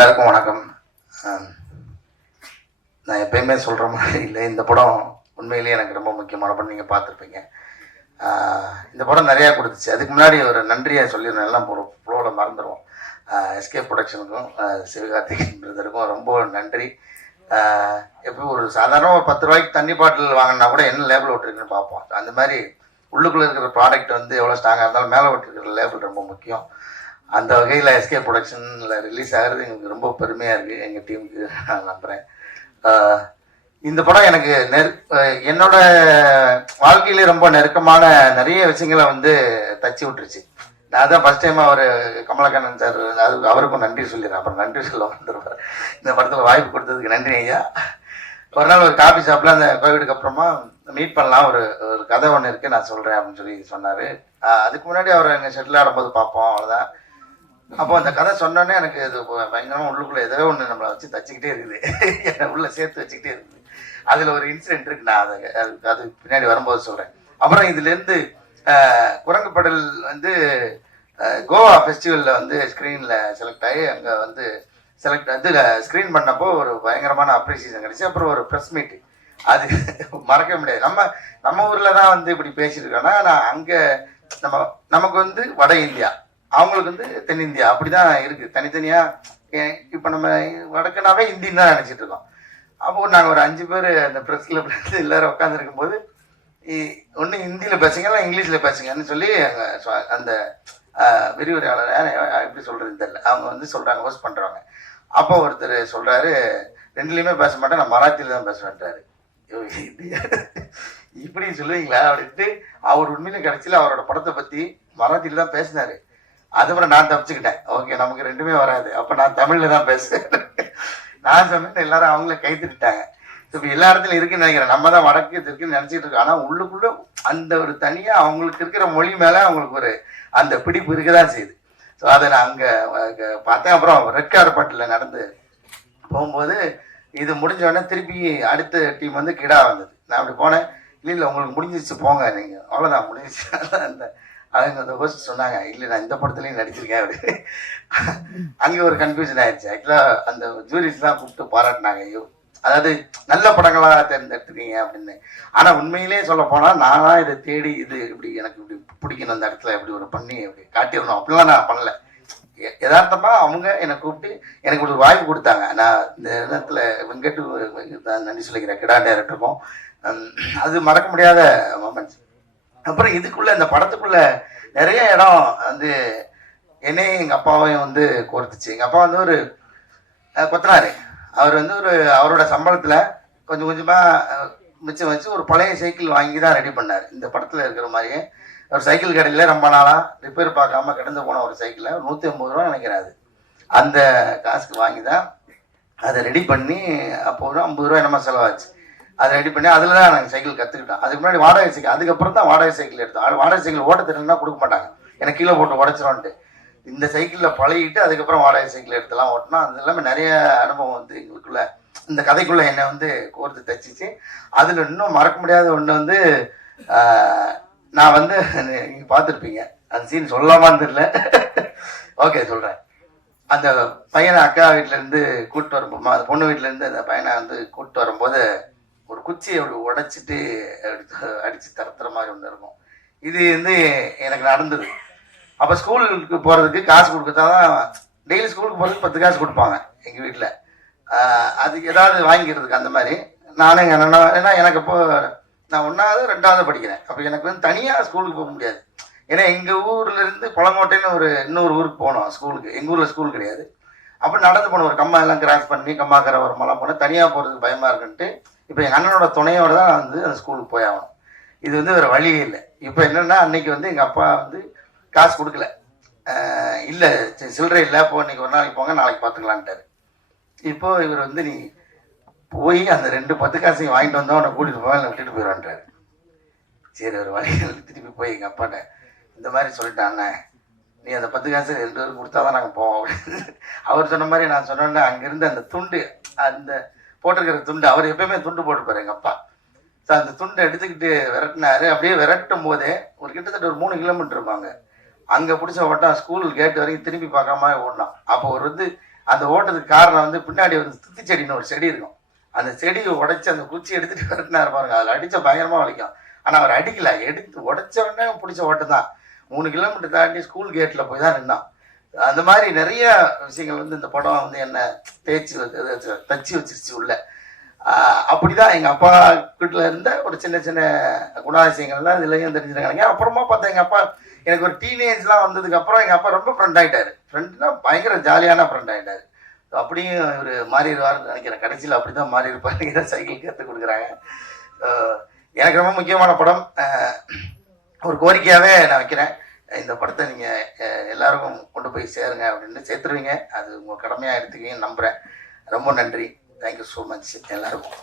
எல்லாருக்கும் வணக்கம். நான் எப்பயுமே சொல்கிற மாதிரி இல்லை, இந்த படம் உண்மையிலேயே எனக்கு ரொம்ப முக்கியமான படம். நீங்கள் பார்த்துருப்பீங்க. இந்த படம் நிறையா கொடுத்துச்சு. அதுக்கு முன்னாடி ஒரு நன்றியை சொல்லிடுறேன், எல்லாம் ஒரு ஃப்ளோவில் மறந்துடுவோம். எஸ்கே ப்ரொடக்ஷனுக்கும் சிவகார்த்திகேயன் பிரதருக்கும் ரொம்ப நன்றி. எப்போ ஒரு சாதாரண ஒரு 10 ரூபாய்க்கு தண்ணி பாட்டில் வாங்கினா கூட என்ன லேபிள் விட்டுருக்குன்னு பார்ப்போம். அந்த மாதிரி உள்ளுக்குள்ளே இருக்கிற ப்ராடக்ட் வந்து எவ்வளோ ஸ்ட்ராங்காக இருந்தாலும் மேலே விட்டுருக்கிற லேபிள் ரொம்ப முக்கியம். அந்த வகையில் எஸ்கே ப்ரொடக்ஷனில் ரிலீஸ் ஆகிறது எங்களுக்கு ரொம்ப பெருமையாக இருக்குது, எங்கள் டீமுக்கு. நான் நம்புகிறேன். இந்த படம் எனக்கு என்னோட வாழ்க்கையிலே ரொம்ப நெருக்கமான நிறைய விஷயங்களை வந்து தச்சு விட்டுருச்சு. நான் தான் ஃபஸ்ட் டைம் அவர் கமலக்கண்ணன் சார், அது அவருக்கும் நன்றி சொல்லிடுறேன். அப்புறம் நன்றி சொல்ல வந்துருவார். இந்த படத்தில் வாய்ப்பு கொடுத்ததுக்கு நன்றி ஐயா. ஒரு நாள் ஒரு காஃபி ஷாப்பில் அந்த கோவிடுக்கு அப்புறமா மீட் பண்ணலாம், ஒரு கதை ஒன்று இருக்குது நான் சொல்கிறேன் அப்படின்னு சொல்லி சொன்னார். அதுக்கு முன்னாடி அவர் எங்கள் ஷெட்டில் ஆடும்போது பார்ப்போம், அவ்வளோதான். அப்போ அந்த கதை சொன்னோன்னே எனக்கு இது பயங்கரமாக உள்ளுக்குள்ளே ஏதோ ஒன்று நம்மளை வச்சு தச்சுக்கிட்டே இருக்குது, என்னை உள்ளே சேர்த்து வச்சுக்கிட்டே இருக்குது. அதில் ஒரு இன்சிடென்ட் இருக்குது, நான் அது பின்னாடி வரும்போது சொல்கிறேன். அப்புறம் இதுலேருந்து குரங்கு படல் வந்து கோவா ஃபெஸ்டிவலில் வந்து ஸ்க்ரீனில் செலக்ட் ஆகி அங்கே வந்து ஸ்க்ரீன் பண்ணப்போ ஒரு பயங்கரமான அப்ரிசியேஷன் கிடச்சி. அப்புறம் ஒரு ப்ரெஸ் மீட்டு, அது மறக்க முடியாது. நம்ம ஊரில் தான் வந்து இப்படி பேசியிருக்கோன்னா, நான் அங்கே நமக்கு வந்து வட இந்தியா, அவங்களுக்கு வந்து தென்னிந்தியா, அப்படி தான் இருக்குது தனித்தனியாக. இப்போ நம்ம வடக்குனாவே ஹிந்தின்னு தான் நினச்சிட்டு இருக்கோம். அப்போது நாங்கள் ஒரு 5 பேர் அந்த ப்ரெஸ் கிளப்லேருந்து எல்லோரும் உட்காந்துருக்கும் போது, ஒன்று ஹிந்தியில் பேசுங்க இல்லை இங்கிலீஷில் பேசுங்கன்னு சொல்லி அந்த விரிவுரையாளர் எப்படி சொல்கிறது தெரியல, அவங்க வந்து சொல்கிறாங்க, ஹோஸ்ட் பண்ணுறாங்க. அப்போ ஒருத்தர் சொல்கிறாரு, ரெண்டுலேயுமே பேச மாட்டேன், நான் மராத்தியில் தான் பேசுவேன்றாரு. இப்படி சொல்லுவீங்களா அப்படின்ட்டு. அவர் உண்மையிலே கடைசியில் அவரோட படத்தை பற்றி மராத்தியில் தான் பேசினார். அதுக்கப்புறம் நான் தப்பிச்சுக்கிட்டேன். ஓகே, நமக்கு ரெண்டுமே வராது, அப்போ நான் தமிழில் தான் பேசுவேன். நான் சொன்னேன், எல்லாரும் அவங்கள கைத்துட்டாங்க. இப்போ எல்லா இடத்துலையும் இருக்குன்னு நினைக்கிறேன். நம்ம தான் வடக்கு இருக்குன்னு நினச்சிட்டு இருக்கோம். ஆனால் உள்ளுக்குள்ளே அந்த ஒரு தனியாக அவங்களுக்கு இருக்கிற மொழி மேலே அவங்களுக்கு ஒரு அந்த பிடிப்பு இருக்க தான் செய்யுது. ஸோ அதை நான் அங்கே பார்த்தேன். அப்புறம் ரெட் கார்பெட்டில் நடந்து போகும்போது இது முடிஞ்சோடனே திருப்பி அடுத்த டீம் வந்து கிடா வந்தது. நான் அப்படி போனேன், இல்லை உங்களுக்கு முடிஞ்சிச்சு போங்க, நீங்கள் அவ்வளோதான் முடிஞ்சிச்சு. அவங்க அந்த ஹோஸ்ட் சொன்னாங்க, இல்லை நான் இந்த படத்துலையும் நடிச்சிருக்கேன் அப்படி. அங்கே ஒரு கன்ஃபியூஷன் ஆயிடுச்சு. ஆக்சுவலாக அந்த ஜூரிஸ்லாம் கூப்பிட்டு பாராட்டினாங்க, ஐயோ அதாவது நல்ல படங்களாக தேர்ந்தெடுத்துருக்கீங்க அப்படின்னு. ஆனால் உண்மையிலே சொல்ல போனால் நானாக இதை தேடி இது இப்படி எனக்கு இப்படி பிடிக்கணும், அந்த இடத்துல இப்படி ஒரு பண்ணி அப்படி காட்டிடணும் அப்படிலாம் நான் பண்ணலை. யதார்த்தமாக அவங்க என்னை கூப்பிட்டு எனக்கு ஒரு வாய்ப்பு கொடுத்தாங்க. நான் இந்த இடத்துல வெங்கட்டு நன்றி சொல்லிக்கிறேன், கிடா டேரக்டருக்கும். அது மறக்க முடியாத மொமெண்ட்ஸ். அப்புறம் இதுக்குள்ளே இந்த படத்துக்குள்ளே நிறைய இடம் வந்து என்னையும் எங்கள் அப்பாவையும் வந்து கோர்த்துச்சு. எங்கள் அப்பா வந்து ஒரு கொத்தனார். அவர் வந்து அவரோட சம்பளத்தில் கொஞ்சம் கொஞ்சமாக மிச்சம் வச்சு ஒரு பழைய சைக்கிள் வாங்கி தான் ரெடி பண்ணார். இந்த படத்தில் இருக்கிற மாதிரியே ஒரு சைக்கிள் கடையில் ரொம்ப நாளாக ரிப்பேர் பார்க்காம கிடந்து போன ஒரு சைக்கிளை 150 ரூபா நினைக்கிறாரு. அந்த காசுக்கு வாங்கி தான் அதை ரெடி பண்ணி அப்போ ஒரு 50 ரூபா என்னமா செலவாச்சு. அதை ரெடி பண்ணி அதில் தான் நாங்கள் சைக்கிள் கற்றுக்கிட்டோம். அதுக்கு முன்னாடி வாடகை சைக்கிள், அதுக்கப்புறம் தான் வாடகை சைக்கிள் எடுத்தோம். வாடகை சைக்கிள் ஓட்ட திறன்னா கொடுக்க மாட்டாங்க, எனக்கு கீழே போட்டு உடச்சிரோன்ட்டு. இந்த சைக்கிளில் பழகிட்டு அதுக்கப்புறம் வாடகை சைக்கிள் எடுத்துலாம் ஓட்டினா. அது எல்லாமே நிறைய அனுபவம் வந்து எங்களுக்குள்ள இந்த கதைக்குள்ளே என்னை வந்து கோர்த்து தச்சிச்சு. அதில் இன்னும் மறக்க முடியாத ஒன்று வந்து, நான் வந்து நீங்கள் பார்த்துருப்பீங்க, அந்த சீன் சொல்லாமான்னு தெரியல. ஓகே சொல்கிறேன். அந்த பையனை அக்கா வீட்டிலேருந்து கூப்பிட்டு வரும்போது, அந்த பொண்ணு வீட்டிலேருந்து அந்த பையனை வந்து கூப்பிட்டு வரும்போது ஒரு குச்சியை அப்படி உடைச்சிட்டு அடித்து தரத்துற மாதிரி ஒன்று இருக்கும். இது வந்து எனக்கு நடந்தது. அப்போ ஸ்கூலுக்கு போகிறதுக்கு காசு கொடுத்தா தான், டெய்லி ஸ்கூலுக்கு போகிறதுக்கு 10 காசு கொடுப்பாங்க எங்கள் வீட்டில். அதுக்கு ஏதாவது வாங்கிக்கிறதுக்கு அந்த மாதிரி நானும் எங்கள் அண்ணா, ஏன்னா எனக்கு அப்போ நான் 1வது 2வது படிக்கிறேன். அப்போ எனக்கு வந்து தனியாக ஸ்கூலுக்கு போக முடியாது. ஏன்னா எங்கள் ஊர்லேருந்து குளங்கோட்டைன்னு ஒரு இன்னொரு ஊருக்கு போனோம் ஸ்கூலுக்கு. எங்கள் ஊரில் ஸ்கூல் கிடையாது. அப்போ நடந்து போனோம், ஒரு கம்மா எல்லாம் கிராஸ் பண்ணி கம்மாக்கரை ஒரு மலை போனேன். தனியாக போகிறதுக்கு பயமாக இருக்குன்ட்டு இப்போ எங்கள் அண்ணனோட துணையோடு தான் வந்து அந்த ஸ்கூலுக்கு போய் ஆகணும். இது வந்து வேறு வழியே இல்லை. இப்போ என்னென்னா, அன்றைக்கி வந்து எங்கள் அப்பா வந்து காசு கொடுக்கல, இல்லை சில்லறை இல்லை, இப்போ இன்றைக்கி ஒரு நாளைக்கு போங்க, நாளைக்கு பார்த்துக்கலான்ட்டார். இப்போது இவர் வந்து நீ போய் அந்த 2 10 காசையும் வாங்கிட்டு வந்தோம், உன்னை கூட்டிகிட்டு போவேன், இல்லை விட்டுட்டு போயிடுவான்ட்டார். சரி ஒரு வழிகள் திருப்பி போய் எங்கள் அப்பாட்ட இந்த மாதிரி சொல்லிட்டாண்ணே, நீ அந்த 10 காசு 2 பேருக்கு கொடுத்தா தான் நாங்கள் போவோம் அப்படின்னு. அவர் சொன்ன மாதிரி நான் சொன்னோன்னே அங்கேருந்து அந்த துண்டு, அந்த போட்டிருக்கிற துண்டு, அவர் எப்பயுமே துண்டு போட்டுப்பார் எங்கள் அப்பா. ஸோ அந்த துண்டை எடுத்துக்கிட்டு விரட்டினார். அப்படியே விரட்டும் போதே ஒரு கிட்டத்தட்ட ஒரு 3 கிலோமீட்டர் இருப்பாங்க. அங்கே பிடிச்ச ஓட்டம் ஸ்கூல் கேட் வரைக்கும் திரும்பி பார்க்காம ஓடலாம். அப்போ ஒரு வந்து அந்த ஓட்டத்துக்கு காரணம் வந்து பின்னாடி ஒரு துத்தி செடின்னு ஒரு செடி இருக்கும். அந்த செடியை உடைச்சி அந்த குச்சி எடுத்துட்டு வரட்டினாரு பாருங்க. அதில் அடித்த பயங்கரமாக வலிக்கும். ஆனால் அவர் அடிக்கல, எடுத்து உடைச்ச உடனே பிடிச்ச ஓட்டம் தான். 3 கிலோமீட்டர் தாண்டி ஸ்கூல் கேட்டில் போய் தான் நின்னான். அந்த மாதிரி நிறைய விஷயங்கள் வந்து இந்த படம் வந்து என்ன தச்சு வச்சிருச்சு உள்ள. அப்படிதான் எங்கள் அப்பா வீட்டில் இருந்த ஒரு சின்ன சின்ன குணாதிசயங்கள்லாம் இதுலையும் தெரிஞ்சுருக்காங்க. அப்புறமா பார்த்தா எங்கள் அப்பா எனக்கு ஒரு டீனேஜ்லாம் வந்ததுக்கப்புறம் எங்கள் அப்பா ரொம்ப ஃப்ரெண்ட் ஆகிட்டார். ஃப்ரெண்ட்னா பயங்கர ஜாலியான ஃப்ரெண்ட் ஆகிட்டார். அப்படியும் இவர் மாறிடுவார்னு நினைக்கிறேன். கடைசியில் அப்படி தான் மாறி இருப்பாருங்கிற சைக்கிள் கற்றுக் கொடுக்குறாங்க. எனக்கு ரொம்ப முக்கியமான படம். ஒரு கோரிக்கையாகவே நான் வைக்கிறேன், இந்த படத்தை நீங்கள் எல்லாருக்கும் கொண்டு போய் சேருங்க அப்படின்னு. சேர்த்துருவீங்க, அது உங்கள் கடமையாக எடுத்துக்குவீங்கன்னு நம்புகிறேன். ரொம்ப நன்றி. தேங்க்யூ ஸோ மச் எல்லாருக்கும்.